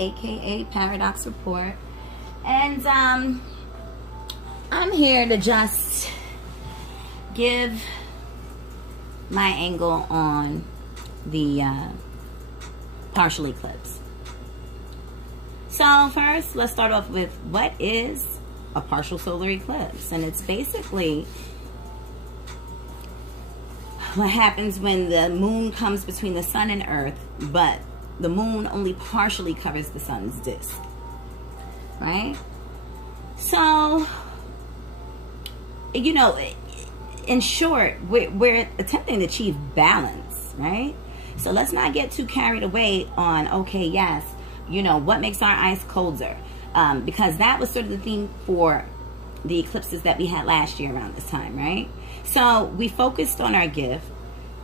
aka Paradox Report, and I'm here to just give my angle on the partial eclipse. So first, let's start off with what is a partial solar eclipse. And it's basically what happens when the moon comes between the sun and earth, but the moon only partially covers the sun's disk, right? So, you know, in short, we're attempting to achieve balance, right? So let's not get too carried away on, okay, yes, you know, what makes our ice colder? Because that was sort of the theme for the eclipses that we had last year around this time, right? So we focused on our gift,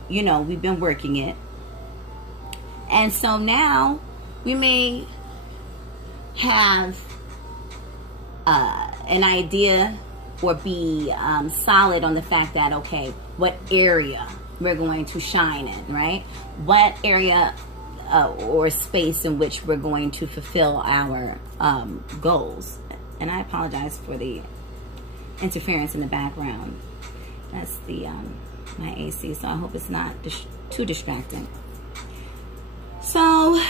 you know, we've been working it. And so now we may have an idea or be solid on the fact that, okay, what area we're going to shine in, right? What area or space in which we're going to fulfill our goals. And I apologize for the interference in the background. That's the my AC, so I hope it's not too distracting. So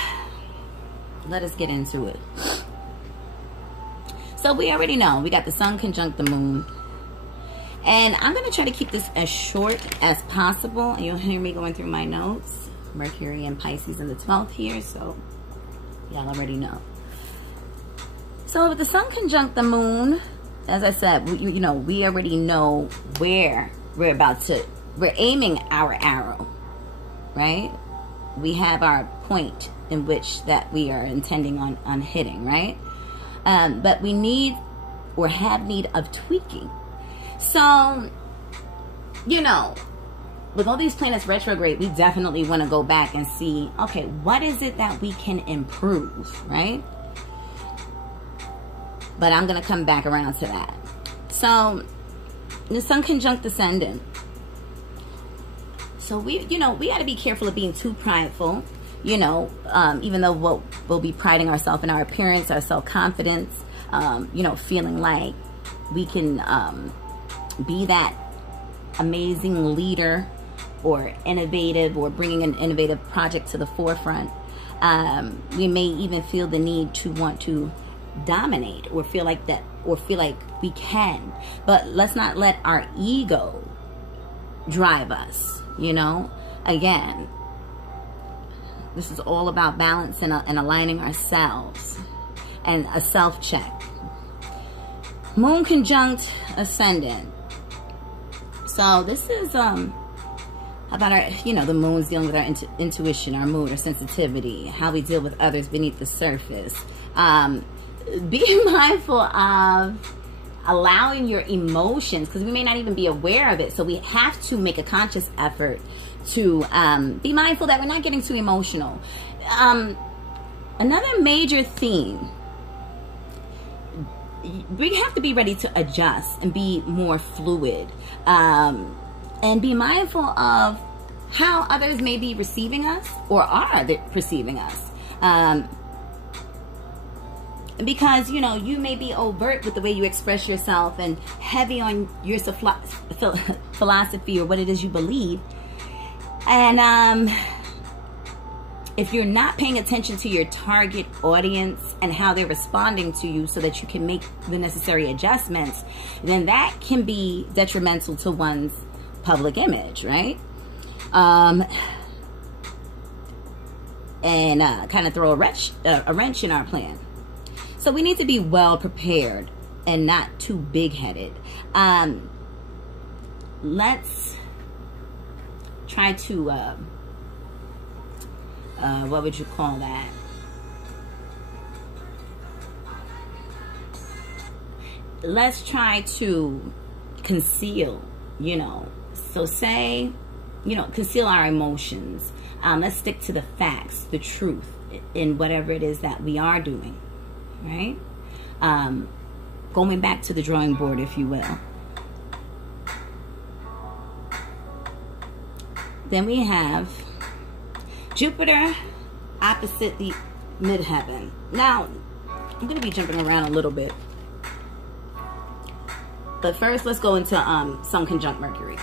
let us get into it. So we already know we got the sun conjunct the moon, and I'm going to try to keep this as short as possible. And you'll hear me going through my notes. Mercury and Pisces in the 12th here, so y'all already know. So with the sun conjunct the moon, as I said, you know, we already know where we're aiming our arrow, right? We have our point in which that we are intending on hitting, right? But we need or have need of tweaking. So, you know, with all these planets retrograde, we definitely want to go back and see, okay, what is it that we can improve, right? But I'm going to come back around to that. So, the sun conjunct ascendant. So we, you know, we got to be careful of being too prideful, you know, even though we'll be priding ourselves in our appearance, our self-confidence, you know, feeling like we can be that amazing leader or innovative, or bringing an innovative project to the forefront. We may even feel the need to want to dominate or feel like that, or feel like we can. But let's not let our ego drive us, you know? Again, this is all about balance and aligning ourselves and a self-check. Moon conjunct ascendant. So this is about our, you know, the moon's dealing with our intuition, our mood, our sensitivity, how we deal with others beneath the surface. Be mindful of allowing your emotions, because we may not even be aware of it. So we have to make a conscious effort to be mindful that we're not getting too emotional. Another major theme, we have to be ready to adjust and be more fluid. And be mindful of how others may be receiving us or are they perceiving us. Because, you know, you may be overt with the way you express yourself and heavy on your philosophy or what it is you believe. And if you're not paying attention to your target audience and how they're responding to you so that you can make the necessary adjustments, then that can be detrimental to one's public image, right? And kind of throw a wrench in our plan. So we need to be well prepared and not too big-headed. Let's try to, what would you call that? Let's try to conceal, you know. So say, you know, conceal our emotions. Let's stick to the facts, the truth in whatever it is that we are doing, right? Going back to the drawing board, if you will. Then we have Jupiter opposite the midheaven. Now, I'm going to be jumping around a little bit. But first, let's go into Sun conjunct Mercury.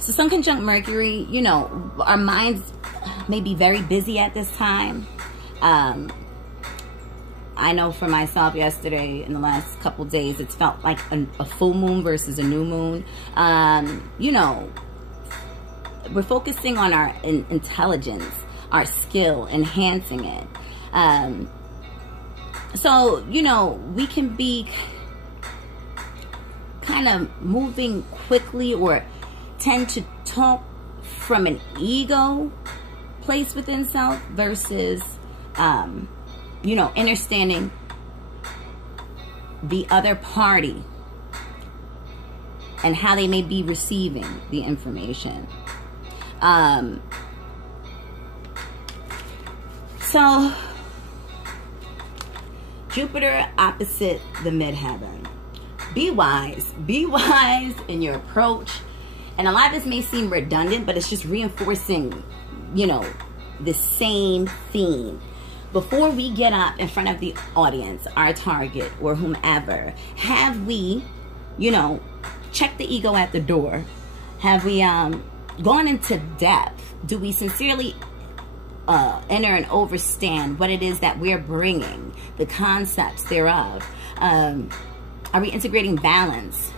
So Sun conjunct Mercury, you know, our minds may be very busy at this time. I know for myself yesterday, in the last couple days, it's felt like a full moon versus a new moon. You know, we're focusing on our intelligence, our skill, enhancing it. So, you know, we can be kind of moving quickly or tend to talk from an ego place within self versus, you know, understanding the other party and how they may be receiving the information. So, Jupiter opposite the midheaven. Be wise in your approach. And a lot of this may seem redundant, but it's just reinforcing, you know, the same theme. Before we get up in front of the audience, our target or whomever, have we, you know, checked the ego at the door? Have we gone into depth? Do we sincerely enter and understand what it is that we're bringing, the concepts thereof? Are we integrating balance?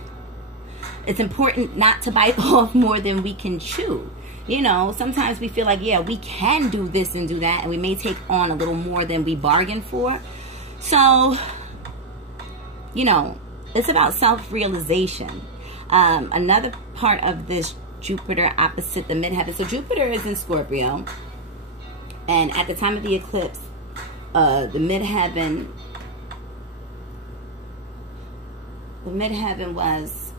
It's important not to bite off more than we can chew. You know, sometimes we feel like, yeah, we can do this and do that, and we may take on a little more than we bargained for. So, you know, it's about self-realization. Another part of this Jupiter opposite the midheaven. So Jupiter is in Scorpio, and at the time of the eclipse, the midheaven was,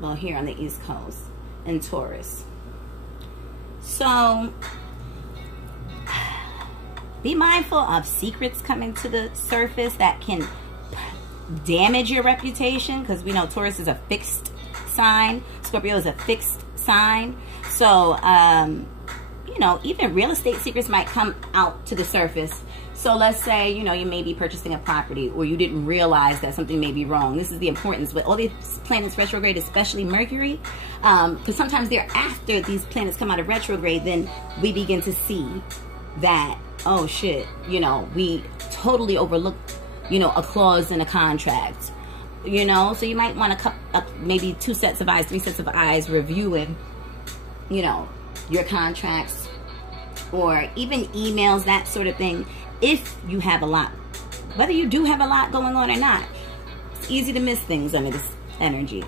well, here on the East Coast in Taurus. So be mindful of secrets coming to the surface that can damage your reputation, because we know Taurus is a fixed sign, Scorpio is a fixed sign. So you know, even real estate secrets might come out to the surface. So let's say, you know, you may be purchasing a property, or you didn't realize that something may be wrong. This is the importance with all these planets retrograde, especially Mercury, because sometimes they're after these planets come out of retrograde, then we begin to see that, oh shit, you know, we totally overlooked, you know, a clause in a contract, you know. So you might want to maybe 2 sets of eyes, 3 sets of eyes reviewing, you know, your contracts or even emails, that sort of thing. If you have a lot, whether you do have a lot going on or not, it's easy to miss things under this energy.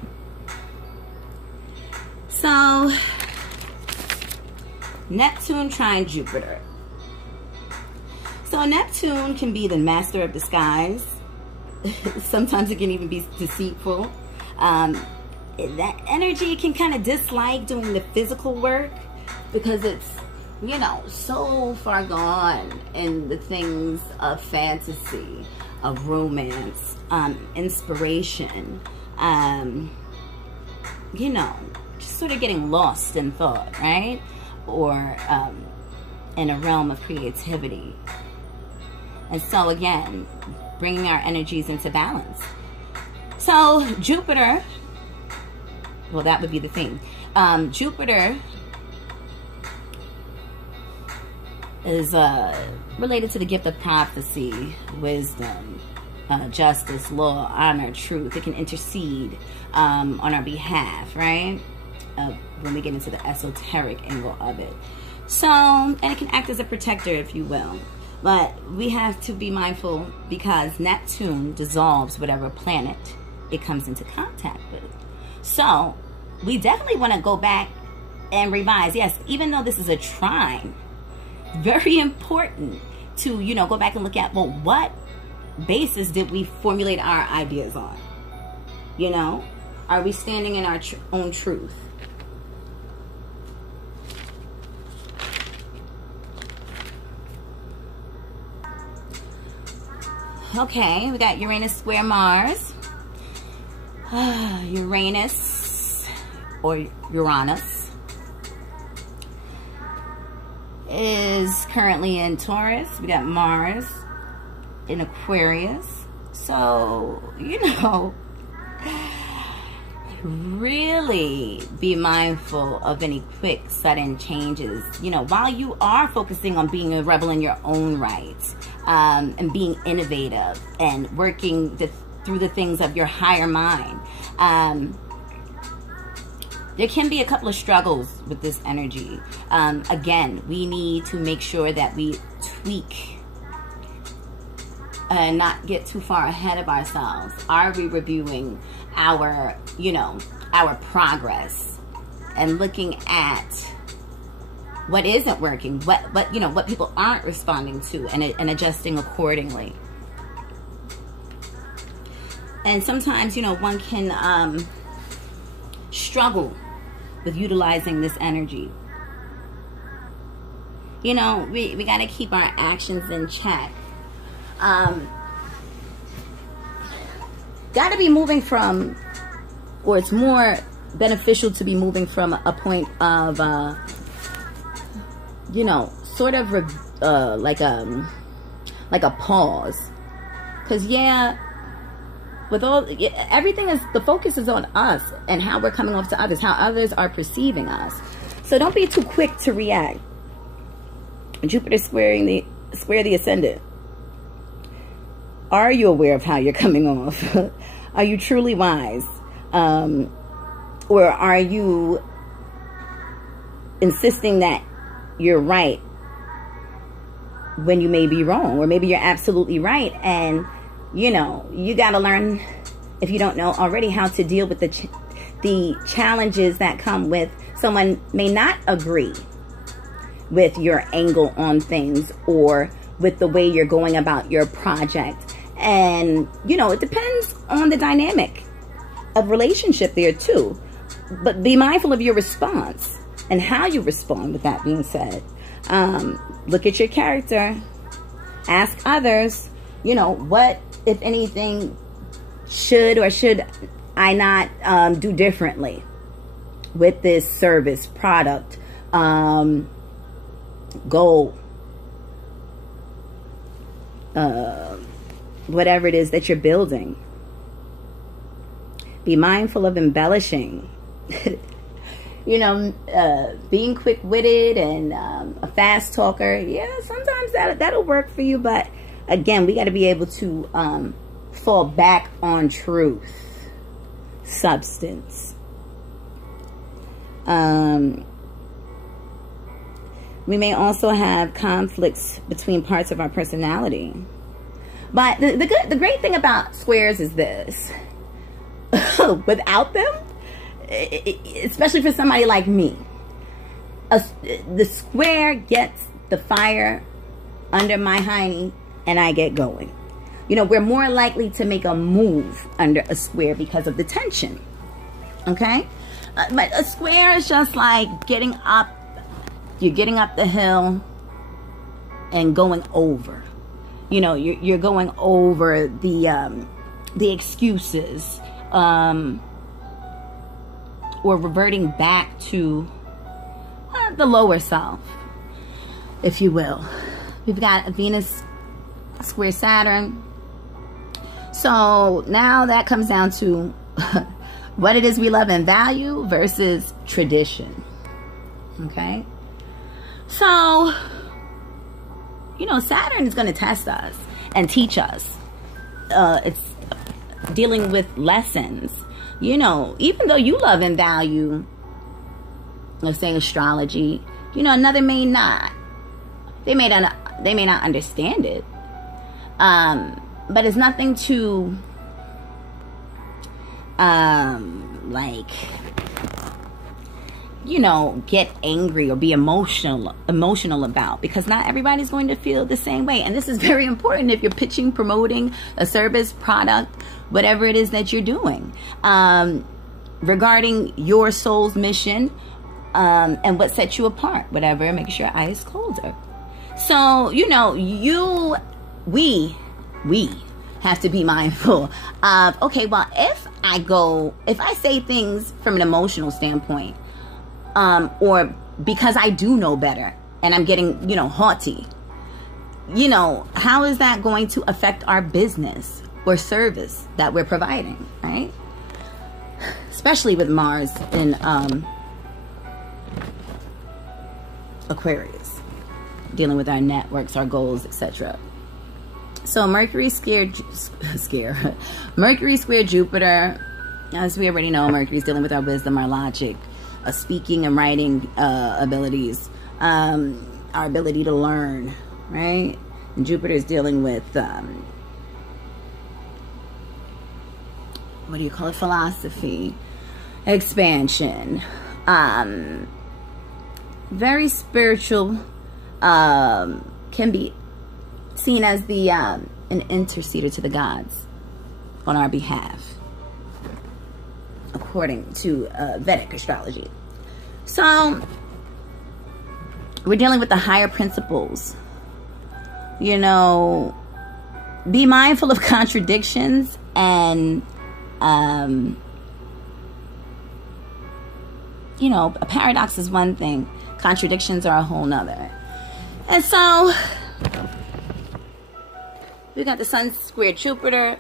So, Neptune trine Jupiter. So Neptune can be the master of disguise. Sometimes it can even be deceitful. That energy can kind of dislike doing the physical work, because it's, you know, so far gone in the things of fantasy, of romance, inspiration, you know, just sort of getting lost in thought, right? Or in a realm of creativity. And so again, bringing our energies into balance. So Jupiter, well, that would be the thing. Jupiter is related to the gift of prophecy, wisdom, justice, law, honor, truth. It can intercede on our behalf, right? When we get into the esoteric angle of it. So, and it can act as a protector, if you will. But we have to be mindful, because Neptune dissolves whatever planet it comes into contact with. So, we definitely want to go back and revise. Yes, even though this is a trine, very important to, you know, go back and look at, well, what basis did we formulate our ideas on? You know, are we standing in our own truth? Okay, we got Uranus square Mars. Uranus, or Uranus, is currently in Taurus. We got Mars in Aquarius. So, you know, really be mindful of any quick, sudden changes. You know, while you are focusing on being a rebel in your own right, and being innovative and working through the things of your higher mind, there can be a couple of struggles with this energy. Again, we need to make sure that we tweak and not get too far ahead of ourselves. Are we reviewing our, you know, our progress and looking at what isn't working, what you know, what people aren't responding to, and adjusting accordingly? And sometimes, you know, one can struggle with utilizing this energy. You know, we got to keep our actions in check. Got to be moving from, or it's more beneficial to be moving from a point of, you know, sort of like a pause. Because, yeah, with all, everything is, the focus is on us and how we're coming off to others, how others are perceiving us. So don't be too quick to react. Jupiter square the ascendant. Are you aware of how you're coming off? Are you truly wise? Or are you insisting that you're right when you may be wrong? Or maybe you're absolutely right, and, you know, you got to learn, if you don't know already, how to deal with the challenges that come with someone may not agree with your angle on things, or with the way you're going about your project. And, you know, it depends on the dynamic of relationship there too. But be mindful of your response and how you respond. With that being said, look at your character. Ask others, you know, what, if anything, should or should I not do differently with this service, product, goal, whatever it is that you're building. Be mindful of embellishing. You know, being quick-witted and a fast talker. Yeah, sometimes that'll work for you, but again, we got to be able to fall back on truth, substance. We may also have conflicts between parts of our personality. But the great thing about squares is this. Without them, especially for somebody like me, the square gets the fire under my hiney and I get going. You know, we're more likely to make a move under a square because of the tension. Okay? But a square is just like getting up. You're getting up the hill and going over. You know, you're going over the excuses, or reverting back to the lower self, if you will. We've got a Venus square Saturn. So now that comes down to what it is we love and value versus tradition. Okay? So, you know, Saturn is going to test us and teach us. It's dealing with lessons. You know, even though you love and value, let's say, astrology, you know, another may not. They may not understand it. But it's nothing to, like, you know, get angry or be emotional about, because not everybody's going to feel the same way. And this is very important if you're pitching, promoting a service, product, whatever it is that you're doing, regarding your soul's mission, and what sets you apart, whatever makes your eyes colder. So, you know, we have to be mindful of, okay, well, if I say things from an emotional standpoint, or because I do know better and I'm getting, you know, haughty, you know, how is that going to affect our business or service that we're providing, right? Especially with Mars in Aquarius, dealing with our networks, our goals, etc. So Mercury Mercury square Jupiter. As we already know, Mercury is dealing with our wisdom, our logic, speaking and writing abilities, our ability to learn, right? And Jupiter is dealing with what do you call it? Philosophy, expansion, very spiritual, can be seen as the an interceder to the gods on our behalf, according to Vedic astrology. So we're dealing with the higher principles. You know, be mindful of contradictions and you know, a paradox is one thing, contradictions are a whole nother. And so we got the sun square Jupiter.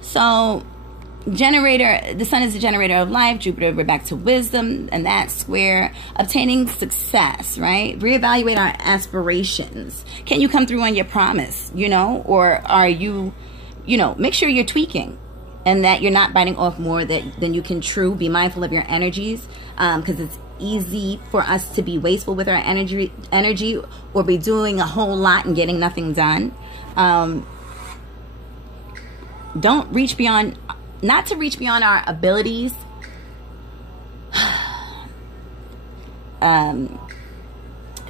So generator, the sun is the generator of life. Jupiter, we're back to wisdom, and that square, obtaining success, right? Reevaluate our aspirations. Can you come through on your promise, you know, or are you, you know, make sure you're tweaking and that you're not biting off more than you can chew. Be mindful of your energies, because it's easy for us to be wasteful with our energy or be doing a whole lot and getting nothing done. Don't reach beyond, not to reach beyond our abilities,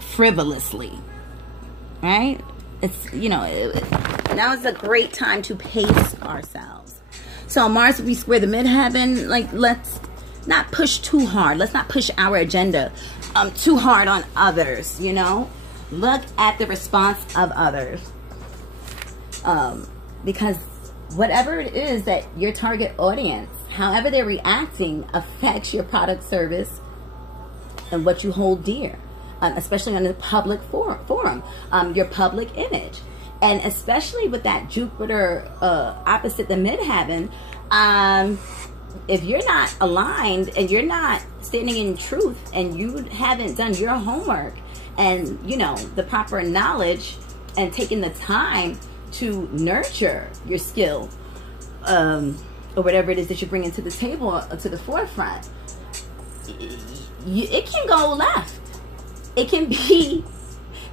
frivolously, right? It's, you know, now is a great time to pace ourselves. So Mars, we square the midheaven. Like, let's not push too hard. Let's not push our agenda too hard on others, you know? Look at the response of others. Because whatever it is that your target audience, however they're reacting, affects your product, service, and what you hold dear, especially on a public forum, your public image. And especially with that Jupiter opposite the midheaven, if you're not aligned and you're not standing in truth and you haven't done your homework and, you know, the proper knowledge and taking the time to nurture your skill, or whatever it is that you bring into the table, to the forefront, it can go left. It can be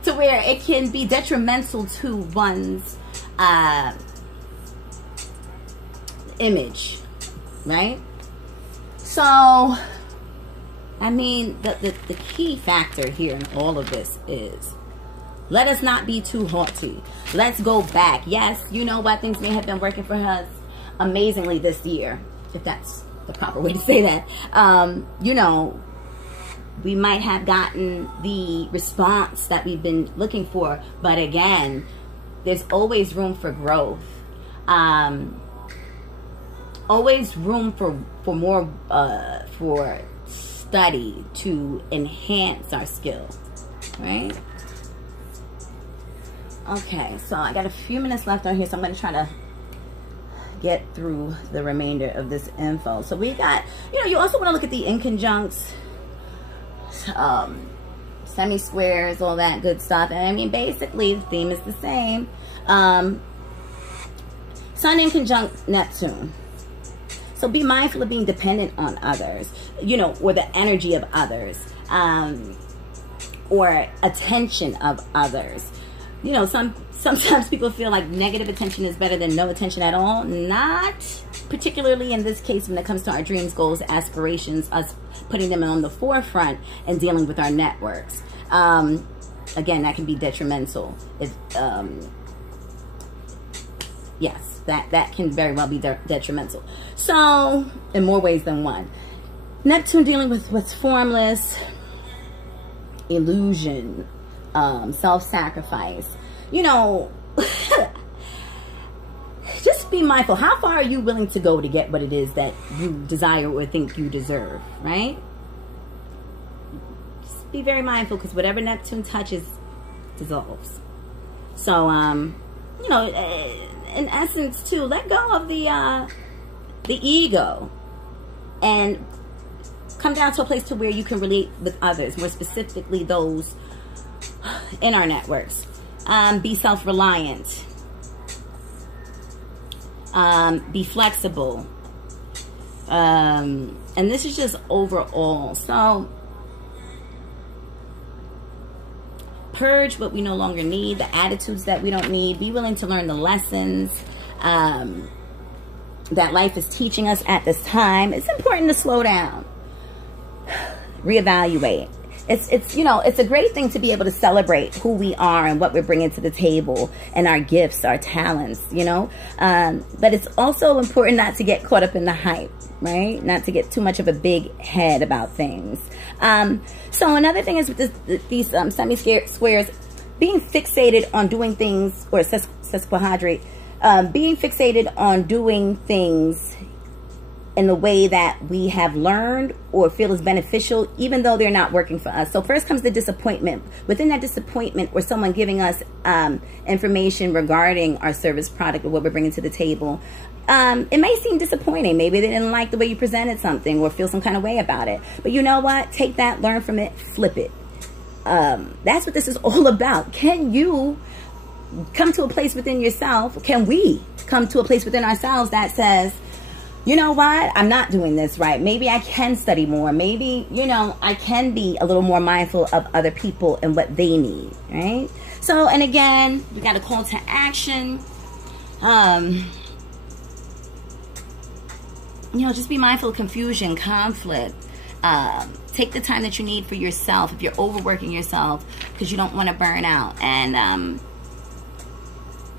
to where it can be detrimental to one's image, right? So, I mean, the key factor here in all of this is, let us not be too haughty. Let's go back. Yes, you know what? Things may have been working for us amazingly this year, if that's the proper way to say that. You know, we might have gotten the response that we've been looking for. But again, there's always room for growth. Always room for more, for study to enhance our skills, right? Okay, so I got a few minutes left on here, so I'm going to try to get through the remainder of this info. So we got, you know, you also want to look at the inconjuncts, semi-squares, all that good stuff. And I mean, basically, the theme is the same. Sun in conjunct Neptune. So be mindful of being dependent on others, you know, or the energy of others, or attention of others. You know, sometimes people feel like negative attention is better than no attention at all. Not particularly in this case when it comes to our dreams, goals, aspirations, us putting them on the forefront and dealing with our networks. Again, that can be detrimental. If, yes, that can very well be detrimental. So, in more ways than one. Neptune dealing with what's formless, illusion, self-sacrifice. You know, just be mindful. How far are you willing to go to get what it is that you desire or think you deserve, right? Just be very mindful, because whatever Neptune touches dissolves. So, you know, in essence, too, let go of the ego and come down to a place to where you can relate with others, more specifically those in our networks. Be self-reliant. Be flexible. And this is just overall. So, purge what we no longer need, the attitudes that we don't need. Be willing to learn the lessons that life is teaching us at this time. It's important to slow down, reevaluate. It's you know, it's a great thing to be able to celebrate who we are and what we're bringing to the table and our gifts, our talents, you know. But it's also important not to get caught up in the hype, right? Not to get too much of a big head about things. So another thing is with these semi-squares, being fixated on doing things, or sesquihydrate, being fixated on doing things in the way that we have learned or feel is beneficial, even though they're not working for us. So first comes the disappointment. Within that disappointment, or someone giving us information regarding our service, product, or what we're bringing to the table, it may seem disappointing. Maybe they didn't like the way you presented something or feel some kind of way about it. But you know what? Take that, learn from it, flip it. That's what this is all about. Can you come to a place within yourself? Can we come to a place within ourselves that says, you know what, I'm not doing this right. Maybe I can study more. Maybe, you know, I can be a little more mindful of other people and what they need, right? So, and again, we got a call to action. You know, just be mindful of confusion, conflict. Take the time that you need for yourself if you're overworking yourself because you don't want to burn out. And,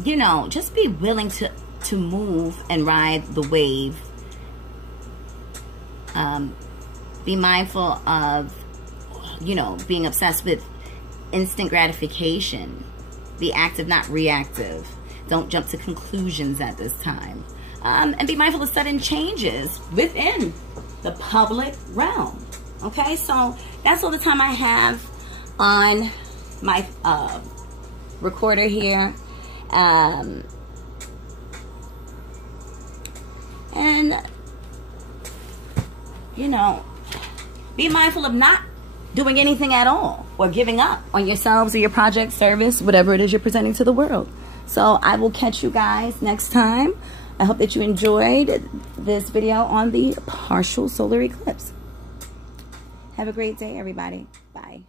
you know, just be willing to move and ride the wave. Be mindful of, you know, being obsessed with instant gratification. Be active, not reactive. Don't jump to conclusions at this time. And be mindful of sudden changes within the public realm. Okay, so that's all the time I have on my recorder here. And you know, be mindful of not doing anything at all or giving up on yourselves or your project, service, whatever it is you're presenting to the world. So I will catch you guys next time. I hope that you enjoyed this video on the partial solar eclipse. Have a great day, everybody. Bye.